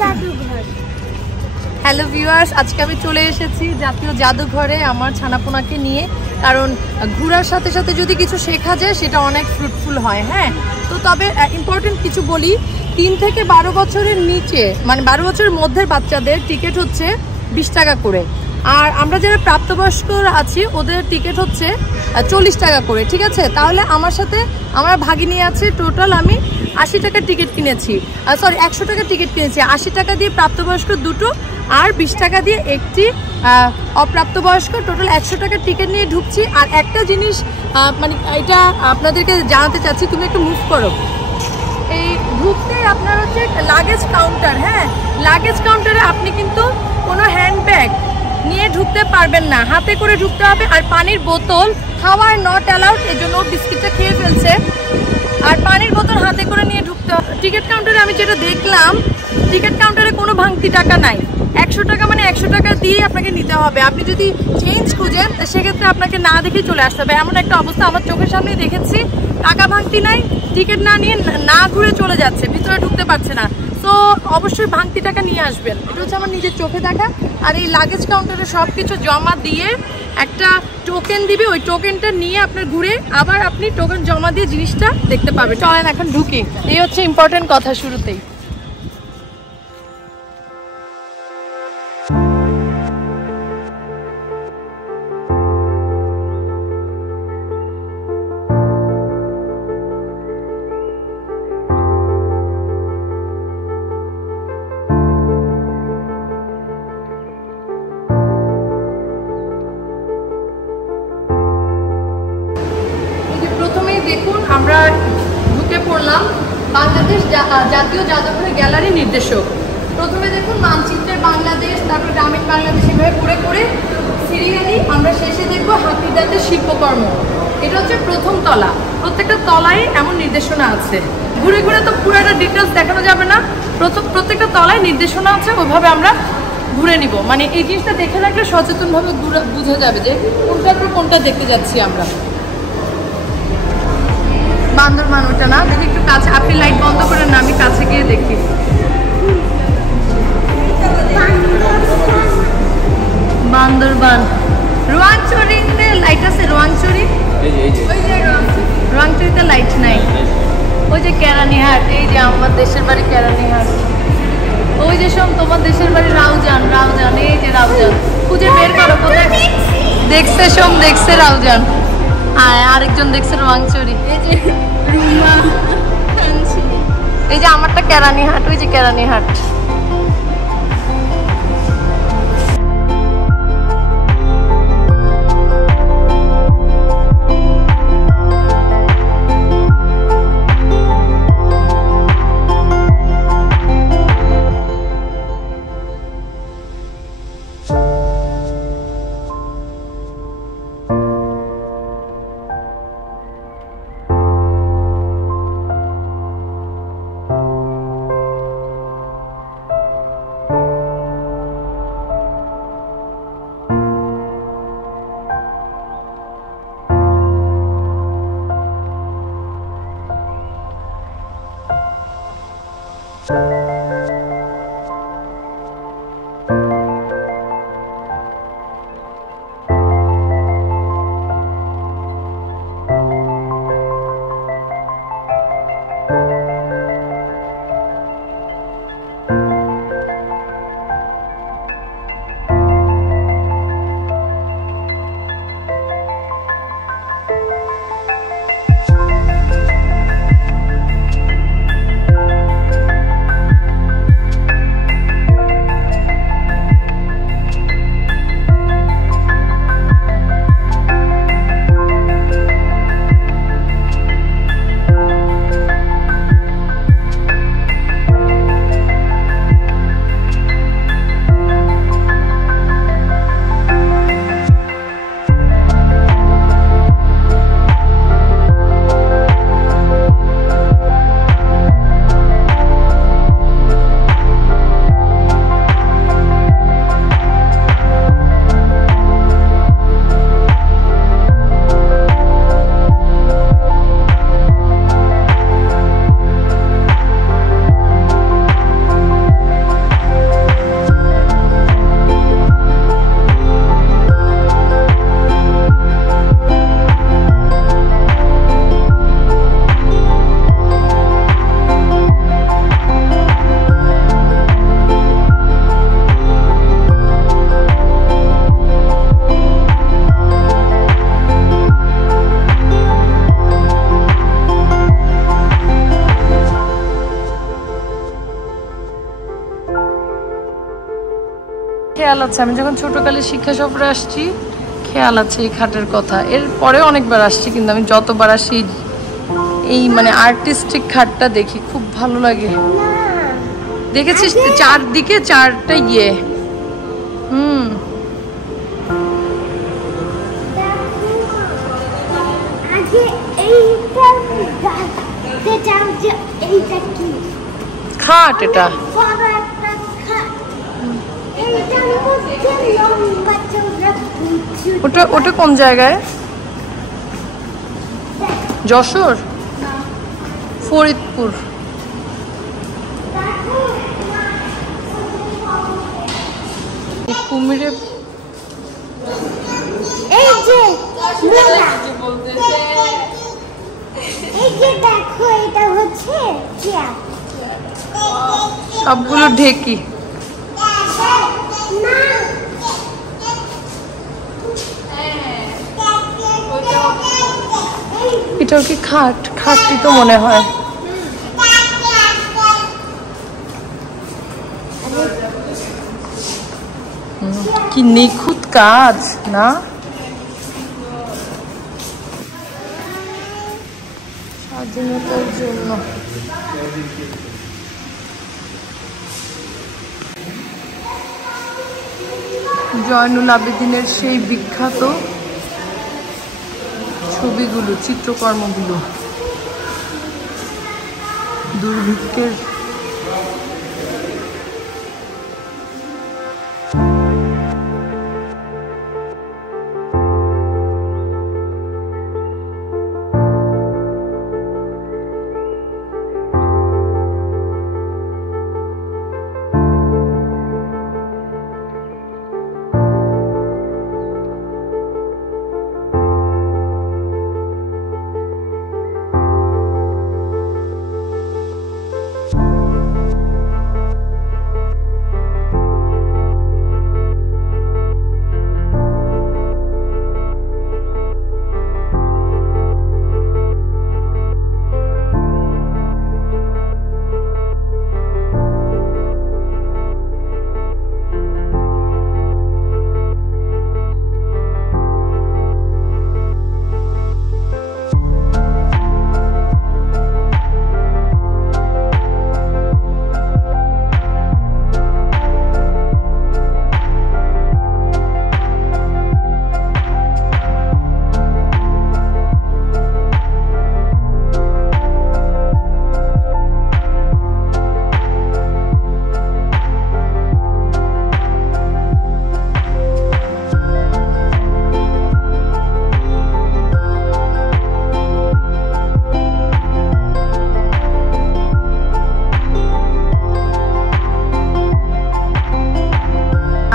জাদুঘর। Hello viewers, আজকে আমি চলে এসেছি জাতীয় জাদুঘরে আমার ছানাপোনাকে নিয়ে, কারণ ঘোরার সাথে সাথে যদি কিছু শেখা যায় সেটা অনেক ফ্রুটফুল হয়। হ্যাঁ, তো তবে ইম্পর্টেন্ট কিছু বলি, 3 থেকে 12 বছরের নিচে মানে 12 বছরের মধ্যে বাচ্চাদের টিকিট হচ্ছে 20 টাকা করে, আর আমরা যারা প্রাপ্তবয়স্ক আছি ওদের টিকিট হচ্ছে 40 টাকা করে। ঠিক আছে, তাহলে আমার সাথে আমার ভাগিনী আছে, টোটাল আমি 80 টাকার টিকিট কিনেছি, 100 টাকার টিকিট কিনেছি। 80 টাকা দিয়ে প্রাপ্তবয়স্ক দুটো আর 20 টাকা দিয়ে একটি অপ্রাপ্তবয়স্ক, টোটাল 100 টাকার টিকিট নিয়ে ঢুকছি। আর একটা জিনিস মানে এটা আপনাদেরকে জানাতে চাচ্ছি, তুমি একটু মুভ করো। এই ঢুকতে আপনার হচ্ছে লাগেজ কাউন্টার। হ্যাঁ, লাগেজ কাউন্টারে আপনি কিন্তু কোনো হ্যান্ডব্যাগ নিয়ে ঢুকতে পারবেন না, হাতে করে ঢুকতে হবে। আর পানির বোতল, খাওয়ার নট অ্যালাউড, এর জন্য বিস্কিটটা খেয়ে ফেলছে। আর পানির বোতল হাতে করে নিয়ে ঢুকতে হবে। টিকিট কাউন্টারে আমি যেটা দেখলাম, টিকিট কাউন্টারে কোনো ভাঙতি টাকা নাই। 100 টাকা মানে 100 টাকা দিয়ে আপনাকে নিতে হবে। আপনি যদি চেঞ্জ খুঁজেন সেক্ষেত্রে আপনাকে না দেখে চলে আসতে হবে। এমন একটা অবস্থা আমার চোখের সামনেই দেখেছি, টাকা ভাঙতি নাই, টিকিট না নিয়ে না ঘুরে চলে যাচ্ছে, ভিতরে ঢুকতে পারছে না। তো অবশ্যই ভাঙতি টাকা নিয়ে আসবেন, এটা হচ্ছে আমার নিজের চোখে দেখা। আর এই লাগেজ কাউন্টারে সব কিছু জমা দিয়ে একটা টোকেন দিবে, ওই টোকেনটা নিয়ে আপনার ঘুরে আবার আপনি টোকেন জমা দিয়ে জিনিসটা দেখতে পাবেন। চলেন এখন ঢুকি, এই হচ্ছে ইম্পর্টেন্ট কথা শুরুতেই। দেখুন, আমরা ঢুকে পড়লাম বাংলাদেশ জাতীয় জাদুঘরের গ্যালারি নির্দেশক। প্রথমে দেখুন মানচিত্রে বাংলাদেশ, তারপর গ্রামীণ বাংলাদেশ, এভাবে করে করে সিরিয়ালি আমরা শেষে দেখবো হাতির দাঁতের শিল্পকর্ম। এটা হচ্ছে প্রথম তলা, প্রত্যেকটা তলায় এমন নির্দেশনা আছে। ঘুরে ঘুরে তো পুরোটা ডিটেলস দেখানো যাবে না, প্রত্যেকটা তলায় নির্দেশনা আছে, ওইভাবে আমরা ঘুরে নিব। মানে এই জিনিসটা দেখে রাখলে সচেতনভাবে বোঝা যাবে যে কোনটার পর কোনটা দেখতে যাচ্ছি আমরা। বান্দরবান ওটা না, দেখি একটু কাছে, আপনি লাইট বন্ধ করেন না, আমি কাছে গিয়ে দেখি। বান্দরবান রোয়াংচড়িতে লাইট আছে, রোয়াংচড়িতে লাইট নাই। ওই যে কেরানীহাট, এই যে আমার দেশের বাড়ি কেরানীহাট, ওই যে সব তোমার দেশের বাড়ি রাউজান, এই যে রাউজান, খুঁজে বের করো কোথায় দেখছে, সোম দেখছে রাউজান, আরেকজন দেখছে রোয়াংচড়ি। এই যে আমারটা কেরানীহাট, ওই যে কেরানীহাট। খেয়াল আছে আমি যখন ছোটকালে শিক্ষা সফরে আসছি, খেয়াল আছে এই খাটের কথা। এর পরে অনেকবার আসছি, কিন্তু আমি যতবার আসি এই মানে আর্টিস্টিক খাটটা দেখি, খুব ভালো লাগে। দেখেছিস চারদিকে চারটা ইয়ে। খাট এটা, ওটা ওটা কোন জায়গায়? যশোর, ফরিদপুর। কুমিরে এই যে দেখো এটা হচ্ছে সবগুলো ঢেকি। এটাও কি খাট? খাটটি তো মনে হয়। কি নিখুঁত কাজ না? স্বাধীনতার জন্য জয়নুল আবেদিনের সেই বিখ্যাত ছবিগুলো, চিত্রকর্মগুলো, দুর্ভিক্ষের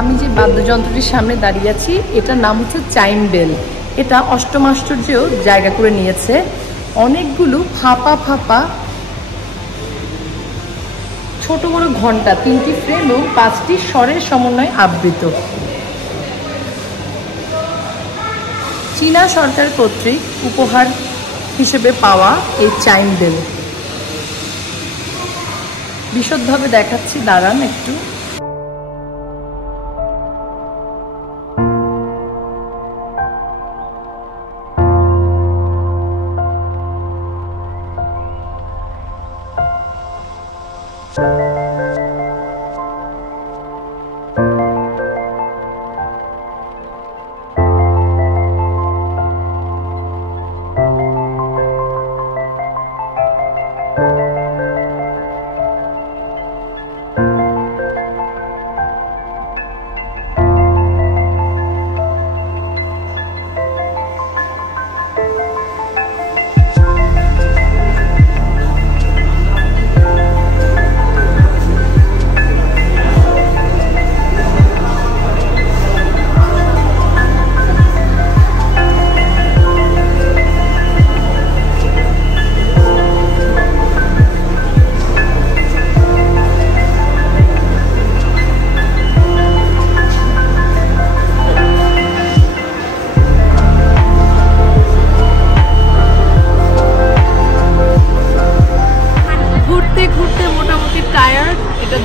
আমি যে বাদ্যযন্ত্রটির সামনে দাঁড়িয়ে আছি এটার নাম হচ্ছে চাইম বেল। এটা অষ্টম আশ্চর্যেও জায়গা করে নিয়েছে। অনেকগুলো ফাঁপা ফাঁপা ছোট বড় ঘন্টা, 3টি ফ্রেম এবং 5টি স্বরের সমন্বয়ে আবৃত। চীনা সরকার কর্তৃক উপহার হিসেবে পাওয়া এই চাইম বেল বিশদভাবে দেখাচ্ছি, দাঁড়ান একটু।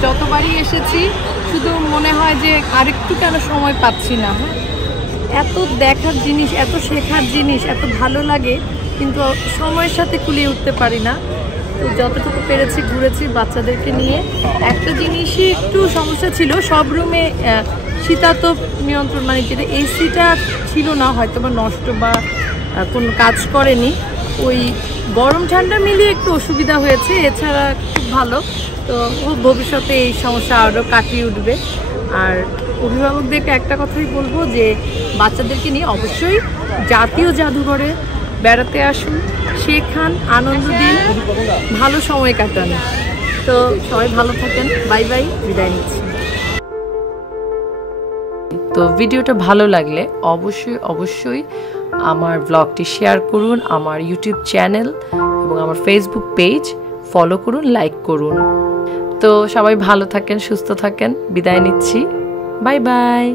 যতবারই এসেছি শুধু মনে হয় যে আরেকটু কেন সময় পাচ্ছি না। হ্যাঁ, এত দেখার জিনিস, এত শেখার জিনিস, এত ভালো লাগে, কিন্তু সময়ের সাথে কুলিয়ে উঠতে পারি না। তো যতটুকু পেরেছি ঘুরেছি বাচ্চাদেরকে নিয়ে। একটা জিনিসই একটু সমস্যা ছিল, সব রুমে শীতাতপ নিয়ন্ত্রণ, মানে যেটা এসিটা ছিল না, হয়তো বা নষ্ট বা কোনো কাজ করেনি, ওই গরম ঠান্ডা মিলিয়ে একটু অসুবিধা হয়েছে, এছাড়া খুব ভালো। তো ভবিষ্যতে এই সমস্যা আরও কাটিয়ে উঠবে। আর অভিভাবকদেরকে একটা কথাই বলবো যে বাচ্চাদেরকে নিয়ে অবশ্যই জাতীয় জাদুঘরে বেড়াতে আসুন, শেখান, আনন্দ দিন, ভালো সময় কাটান। তো সবাই ভালো থাকেন, বাই বাই, বিদায় নিচ্ছি। তো ভিডিওটা ভালো লাগলে অবশ্যই আমার ব্লগটি শেয়ার করুন, আমার ইউটিউব চ্যানেল এবং আমার ফেসবুক পেজ ফলো করুন, লাইক করুন। তো সবাই ভালো থাকেন, সুস্থ থাকেন, বিদায় নিচ্ছি, বাই বাই।